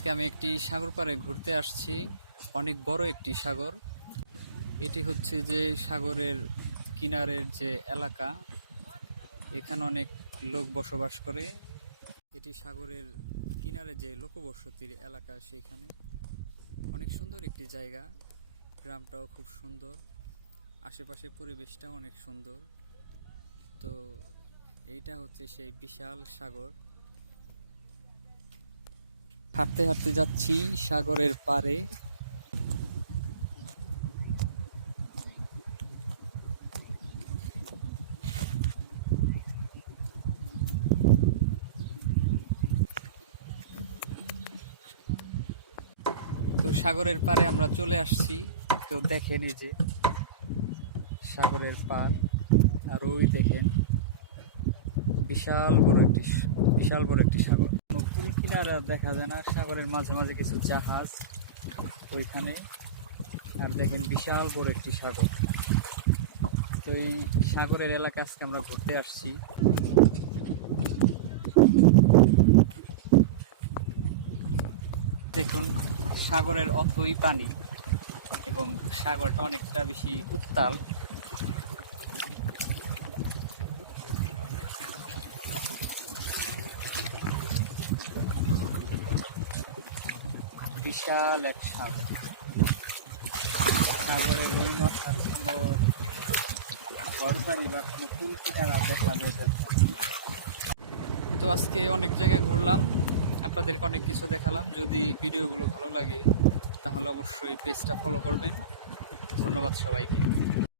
আজকে আমি একটি সাগর পাড়ে ঘুরতে আসছি। অনেক বড় একটি সাগর। এটি হচ্ছে যে সাগরের কিনারের যে এলাকা, এখানে অনেক লোক বসবাস করে। এটি সাগরের কিনারে যে লোকবসতির এলাকা, সেখানে অনেক সুন্দর একটি জায়গা। গ্রামটাও খুব সুন্দর, আশেপাশের পরিবেশটাও অনেক সুন্দর। তো এইটা হচ্ছে সেই বিশাল সাগর। হাঁটতে হাঁটতে যাচ্ছি সাগরের পাড়ে। সাগরের পাড়ে আমরা চলে আসছি। তো দেখেন এই যে সাগরের পাড়, আর ওই দেখেন বিশাল বড় একটি সাগর। নতুন কিনারা দেখা যায় না, সাগরের মাঝে মাঝে কিছু জাহাজ ওইখানে। আর দেখেন বিশাল বড় একটি সাগর। তো এই সাগরের এলাকা আজকে আমরা ঘুরতে আসছি। দেখুন সাগরের অতই পানি, এবং সাগরটা অনেকটা বেশি উত্তাল। বিশাল এক সাগর। সাগরের ওই মাথার কোনো ঘরবাড়ি বা কোনো কুল কিনারা দেখা যায়। তো আজকে অনেক জায়গায় ঘুরলাম, আপনাদেরকে অনেক কিছু দেখালাম। যদি ভিডিওগুলো ভালো লাগে তাহলে অবশ্যই পেজটা ফলো করবেন। ধন্যবাদ সবাইকে।